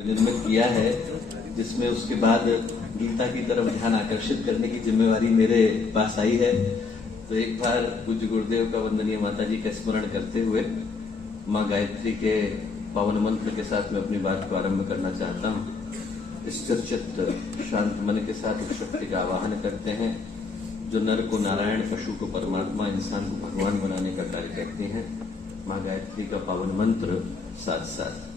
निर्मित किया है, जिसमें उसके बाद गीता की तरफ ध्यान आकर्षित करने की जिम्मेवारी मेरे पास आई है। तो एक बार पूज्य गुरुदेव का वंदनीय माता जी का स्मरण करते हुए माँ गायत्री के पावन मंत्र के साथ मैं अपनी बात को आरंभ करना चाहता हूँ। स्थिर चित्त शांत मन के साथ उस शक्ति का आवाहन करते हैं जो नर को नारायण, पशु को परमात्मा, इंसान को भगवान बनाने का कार्य करती हैं। माँ गायत्री का पावन मंत्र साथ साथ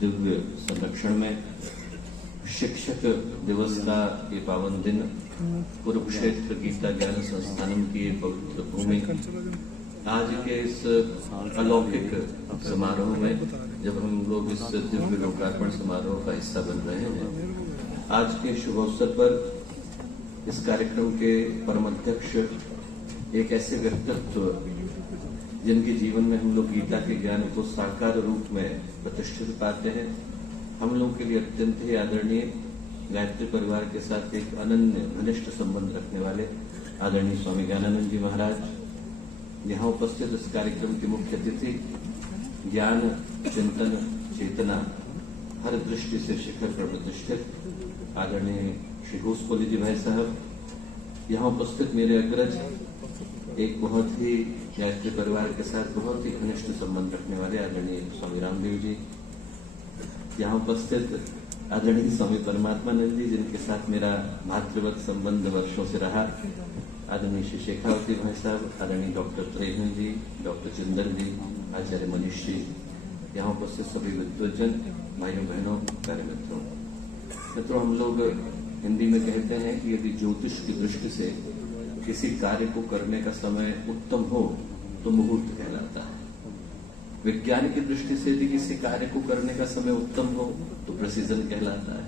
दिव्य संरक्षण में शिक्षक दिवस का ये पावन दिन, कुरुक्षेत्र गीता ज्ञान संस्थानम की ये पवित्र भूमि, आज के इस अलौकिक समारोह में जब हम लोग इस दिव्य लोकार्पण समारोह का हिस्सा बन रहे हैं, आज के शुभ अवसर पर इस कार्यक्रम के परम अध्यक्ष एक ऐसे व्यक्तित्व जिनके जीवन में हम लोग गीता के ज्ञान को साकार रूप में प्रतिष्ठित पाते हैं, हम लोगों के लिए अत्यंत ही आदरणीय, गायत्री परिवार के साथ एक अनन्य घनिष्ठ संबंध रखने वाले आदरणीय स्वामी ज्ञानानंद जी महाराज, यहाँ उपस्थित इस कार्यक्रम के मुख्य अतिथि, ज्ञान चिंतन चेतना हर दृष्टि से शिखर पर प्रतिष्ठित आदरणीय श्री घोषपोली जी भाई साहब, यहाँ उपस्थित मेरे अग्रज, एक बहुत ही गायत्री परिवार के साथ बहुत ही घनिष्ठ संबंध रखने वाले आदरणीय स्वामी रामदेव जी, यहाँ उपस्थित आदरणीय स्वामी परमात्मानंद जी जिनके साथ मेरा भातृवत संबंध वर्षों से रहा, आदरणीय श्री शेखावती भाई साहब, आदरणीय डॉक्टर त्रेहन जी, डॉक्टर चिंदर जी, आचार्य मनीष जी, यहाँ उपस्थित सभी विद्वजन, भाइयों बहनों, प्यारे मित्रों, हम लोग हिंदी में कहते हैं कि यदि ज्योतिष की दृष्टि से किसी कार्य को करने का समय उत्तम हो तो मुहूर्त कहलाता है। विज्ञान की दृष्टि से यदि किसी कार्य को करने का समय उत्तम हो तो प्रेसिजन कहलाता है।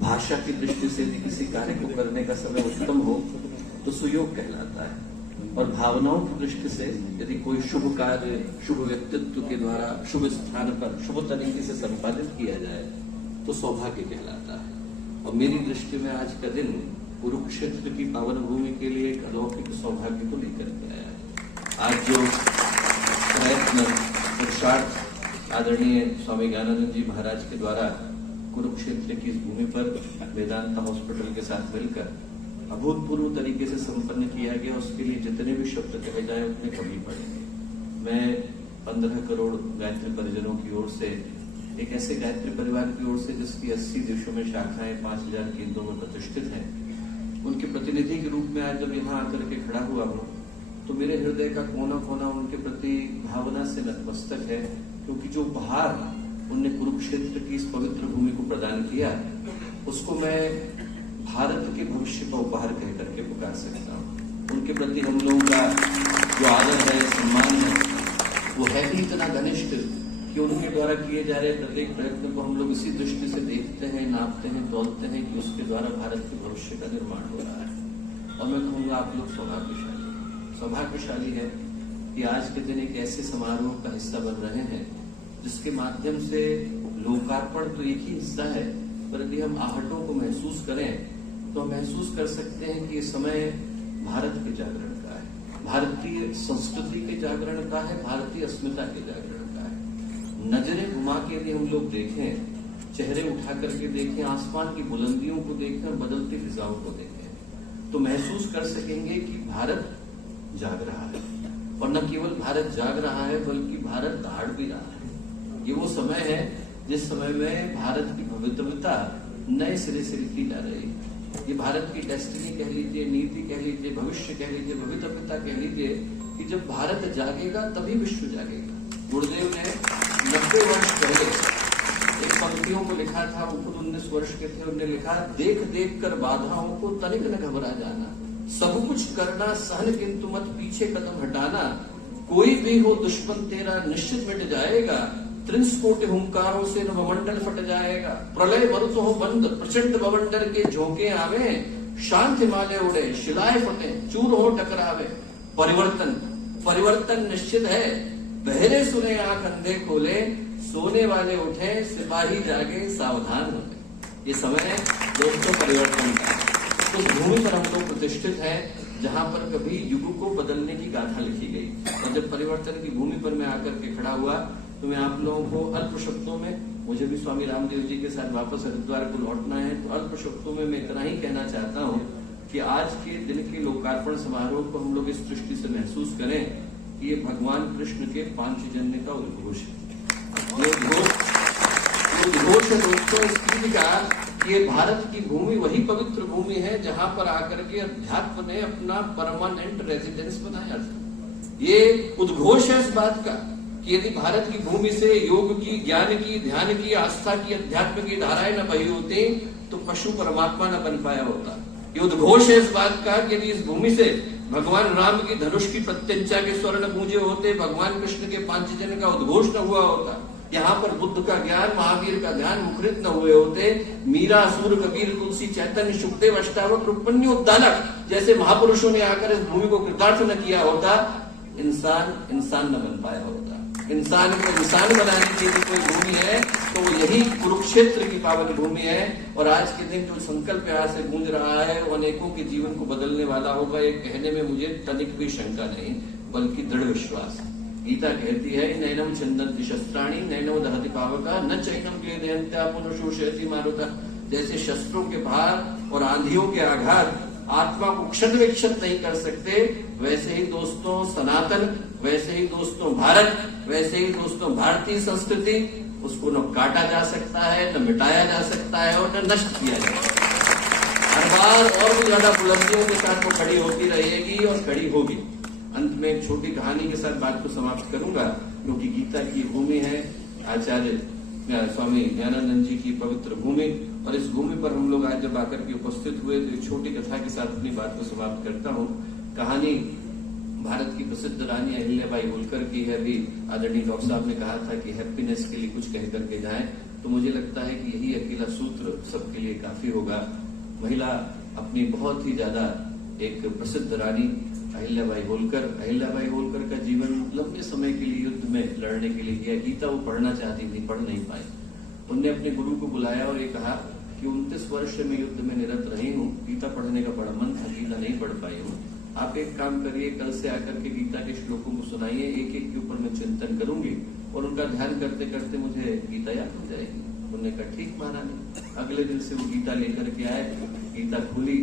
भाषा की दृष्टि से यदि किसी कार्य को करने का समय उत्तम हो तो सुयोग कहलाता है। और भावनाओं की दृष्टि से यदि कोई शुभ कार्य शुभ व्यक्तित्व के द्वारा शुभ स्थान पर शुभ तरीके से संपादित किया जाए तो सौभाग्य कहलाता है। और मेरी दृष्टि में आज का दिन कुरुक्षेत्र की पावन भूमि के लिए एक अलौकिक सौभाग्य को लेकर के आया है। आज जो प्रयत्न पुरुषार्थ आदरणीय स्वामी ज्ञानानंद जी महाराज के द्वारा कुरुक्षेत्र की इस भूमि पर वेदांता हॉस्पिटल के साथ मिलकर अभूतपूर्व तरीके से संपन्न किया गया, उसके लिए जितने भी शब्द कहे जाए उतने कम ही पड़ेंगे। मैं 15 करोड़ गायत्री परिजनों की ओर से, एक ऐसे गायत्री परिवार की ओर से जिसकी 80 देशों में शाखाएं 5000 केंद्रों में प्रतिष्ठित हैं, उनके प्रतिनिधि के रूप में आज जब यहाँ आकर के खड़ा हुआ हूँ तो मेरे हृदय का कोना कोना उनके प्रति भावना से नतमस्तक है, क्योंकि जो उपहार उनने कुरुक्षेत्र की इस पवित्र भूमि को प्रदान किया उसको मैं भारत के भविष्य का उपहार कह करके पुकार सकता हूँ। उनके प्रति हम लोगों का जो आदर है, सम्मान है, वो है भी इतना घनिष्ठ कि उनके द्वारा किए जा रहे प्रत्येक प्रयत्न को हम लोग इसी दृष्टि से देखते हैं, नापते हैं, तौलते हैं कि उसके द्वारा भारत के भविष्य का निर्माण हो रहा है। और मैं कहूँगा आप लोग सौभाग्यशाली है कि आज के दिन एक ऐसे समारोह का हिस्सा बन रहे हैं जिसके माध्यम से लोकार्पण तो एक ही हिस्सा है, पर यदि हम आहटों को महसूस करें तो हम महसूस कर सकते हैं कि ये समय भारत के जागरण का है, भारतीय संस्कृति के जागरण का है, भारतीय अस्मिता के जागरण। नजरें घुमा के यदि हम लोग देखें, चेहरे उठा करके देखें, आसमान की बुलंदियों को देखें, बदलती फिजाओं को देखें, तो महसूस कर सकेंगे कि भारत जाग रहा है। और न केवल भारत जाग रहा है बल्कि भारत दहाड़ भी रहा है। ये वो समय है जिस समय में भारत की भवितव्यता नए सिरे से लिखी जा रही है। ये भारत की डेस्टिनी कह लीजिए, नीति कह लीजिए, भविष्य कह लीजिए, भवितव्यता कह लीजिए कि जब भारत जागेगा तभी विश्व जागेगा। गुरुदेव ने 90 वर्ष पहले एक पंक्तियों को लिखा था, वो खुद 19 वर्ष के थे, उन्होंने लिखा, देख देख कर बाधाओं को तनिक न घबरा जाना, सब कुछ करना सहन किंतु मत पीछे कदम हटाना, कोई भी हो दुश्मन तेरा निश्चित मिट जाएगा, 30 कोटि हुंकारों से नभमंडल फट जाएगा, प्रलय मरुत हो बंद प्रचंड बवंडर के झोंके आवे, शांत हिमालय उड़े शिलाएं फटे चूर हो टकरावे, परिवर्तन निश्चित है, बहरे सुने आंख अंधे खोले, सोने वाले उठे सिपाही जागे सावधान हो गए। ये समय दोस्तों परिवर्तन का, उस भूमि पर हम लोग प्रतिष्ठित हैं जहां पर कभी युग को बदलने की गाथा लिखी गई। और जब परिवर्तन की भूमि पर मैं आकर के खड़ा हुआ तो मैं आप लोगों को अल्प शब्दों में, मुझे भी स्वामी रामदेव जी के साथ वापस हरिद्वार को लौटना है, तो अल्प शब्दों में मैं इतना ही कहना चाहता हूँ कि आज के दिन के लोकार्पण समारोह को हम लोग इस दृष्टि से महसूस करें कि ये भगवान कृष्ण के पांचजन्य का उद्घोष है। उद्घोष है दोस्तों इस चीज का, ये भारत की भूमि वही पवित्र भूमि है जहां पर आकर के अध्यात्म ने अपना परमानेंट रेजिडेंस बनाया था। ये उद्घोष है इस बात का कि यदि भारत की भूमि से योग की, ज्ञान की, ध्यान की, आस्था की, अध्यात्म की धाराएं न बही होती तो पशु परमात्मा न बन पाया होता। ये उद्घोष है इस बात का कि यदि इस भूमि से भगवान राम की धनुष की प्रत्यंचा के स्वर्ण गूंजे होते, भगवान कृष्ण के पांचजन्य का उद्घोष न हुआ होता, यहाँ पर बुद्ध का ज्ञान, महावीर का ध्यान मुखरित न हुए होते, मीरा, सूर, कबीर, तुलसी, चैतन्य, सुखदेव, अष्टावक्र, उपन्योद्दालक जैसे महापुरुषों ने आकर इस भूमि को कृतार्थ न किया होता, इंसान न बन पाया होता। इंसान को इंसान बनाने की यदि कोई भूमि है तो वो यही कुरुक्षेत्र की पावन भूमि है। और आज के दिन जो संकल्प यहाँ से गूंज रहा है वो अनेकों के जीवन को बदलने वाला होगा, ये कहने में मुझे तनिक भी शंका नहीं बल्कि दृढ़ विश्वास है। गीता कहती है, नैनम छिन्दन्ति शस्त्राणि नैनो दहति पावका न चैनम क्लेदयन्त्या पुनः शोषयति मारुता। जैसे शस्त्रों के भार और आंधियों के आघात आत्मा को क्षत विक्षत नहीं कर सकते, वैसे ही दोस्तों सनातन, वैसे ही दोस्तों भारत, वैसे ही दोस्तों भारतीय संस्कृति, उसको न काटा जा सकता है, न मिटाया जा सकता है और न नष्ट किया जा सकता है। हर बार और भी ज्यादा बुलंदियों के साथ वो खड़ी होती रहेगी और खड़ी होगी। अंत में एक छोटी कहानी के साथ बात को समाप्त करूंगा, क्योंकि गीता की भूमि है आचार्य स्वामी ज्ञानानंद जी की पवित्र भूमि, और इस भूमि पर हम लोग आज जब आकर के उपस्थित हुए तो एक छोटी कथा के साथ अपनी बात को समाप्त करता हूँ। कहानी भारत की प्रसिद्ध रानी अहिल्याबाई होलकर की है। अभी आदरणीय डॉक्टर साहब ने कहा था कि हैप्पीनेस के लिए कुछ कह करके जाएं, तो मुझे लगता है कि यही अकेला सूत्र सबके लिए काफी होगा। महिला अपनी बहुत ही ज्यादा एक प्रसिद्ध रानी अहिल्याबाई होलकर का जीवन लंबे समय के लिए युद्ध में लड़ने के लिए किया। गीता वो पढ़ना चाहती थी, पढ़ नहीं पाई। उनने अपने गुरु को बुलाया और ये कहा कि 29 वर्ष से मैं युद्ध में निरत रही हूँ, गीता पढ़ने का बड़ा मन था, गीता नहीं पढ़ पाई हूँ। आप एक काम करिए, कल से आकर के गीता के श्लोकों को सुनाइए, एक एक के ऊपर मैं चिंतन करूंगी और उनका ध्यान करते करते मुझे गीता याद हो जाएगी। उन्होंने कहा ठीक महारानी। अगले दिन से वो गीता लेकर के आए, गीता खुली,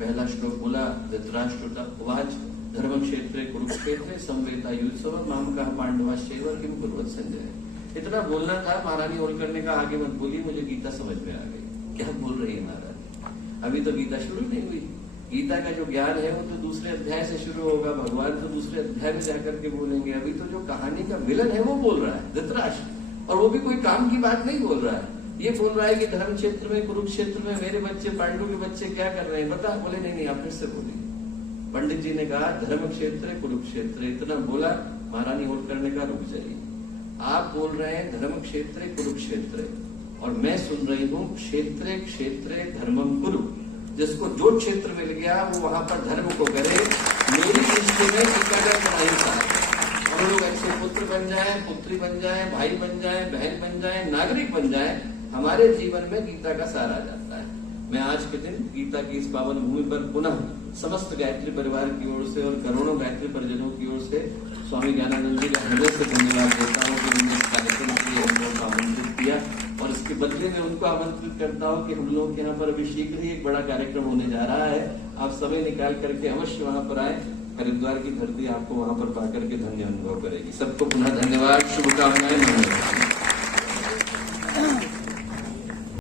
पहला श्लोक बोला, धृतराष्ट्र उवाच धर्म क्षेत्रे कुरुक्षेत्रे संवेता युत्सव मामका पांडवाश्चैव किम कुर्वत् संजय। इतना बोलना था। महारानी होलकर ने कहा आगे मत बोलिए, मुझे गीता समझ में आ गई। क्या बोल रही है महारानी? अभी तो गीता शुरू नहीं हुई। गीता का जो ज्ञान है वो तो दूसरे अध्याय से शुरू होगा, भगवान तो दूसरे अध्याय में जाकर के बोलेंगे। अभी तो जो कहानी का विलन है वो बोल रहा है, धृतराष्ट्र, और वो भी कोई काम की बात नहीं बोल रहा है। ये बोल रहा है कि धर्म क्षेत्र में, कुरुक्षेत्र में मेरे बच्चे, पांडु के बच्चे क्या कर रहे हैं बता। बोले नहीं, आप फिर से बोलिए। पंडित जी ने कहा धर्म क्षेत्र कुरुक्षेत्र, इतना बोला। महारानी होलकर ने कहा रुक जाइए, आप बोल रहे हैं धर्म क्षेत्र कुरुक्षेत्र और मैं सुन रही हूँ क्षेत्रे क्षेत्रे धर्मम कुरु। जिसको जो क्षेत्र मिल गया वो वहां पर धर्म को करे। मेरी दृष्टि में टीकाकरण नहीं था। हम लोग अच्छे पुत्र बन जाए, पुत्री बन जाए, भाई बन जाए, बहन बन जाए, नागरिक बन जाए, हमारे जीवन में गीता का सार आ जाता है। मैं आज के दिन गीता की इस पावन भूमि पर पुनः समस्त गायत्री परिवार की ओर से और करोड़ों गायत्री परिजनों की ओर से स्वामी ज्ञानानंद जी का हृदय से धन्यवाद देता हूँ कि उन्होंने इस कार्यक्रम के लिए हम लोगों को आमंत्रित किया, और इसके बदले में उनको आमंत्रित करता हूँ कि हम लोगों के यहाँ पर अभी शीघ्र ही एक बड़ा कार्यक्रम होने जा रहा है। आप समय निकाल करके अवश्य वहाँ पर आए। हरिद्वार की धरती आपको वहाँ पर पाकर के धन्य अनुभव करेगी। सबको पुनः धन्यवाद, शुभकामनाएं।